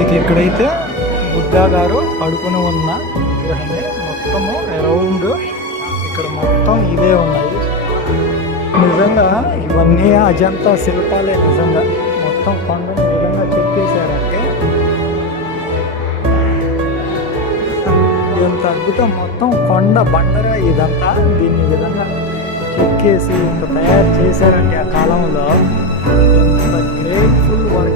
ఇక ఇక్కడైతే బుద్ధ గారు పడుకుని ఉన్న విగ్రహమే మొత్తము అరౌండ్ ఇక్కడ మొత్తం ఇదే ఉన్నాయి. నిజంగా ఇవన్నీ అజంతా శిల్పాలే. నిజంగా మొత్తం కొండను ఈ విధంగా చెక్కేశారంటే ఎంత అద్భుతం. మొత్తం కొండ బండరా ఇదంతా. దీన్ని ఈ విధంగా చెక్కేసి ఇంత తయారు చేశారంటే ఆ కాలంలో ఎంత గ్రేట్ఫుల్ వర్క్.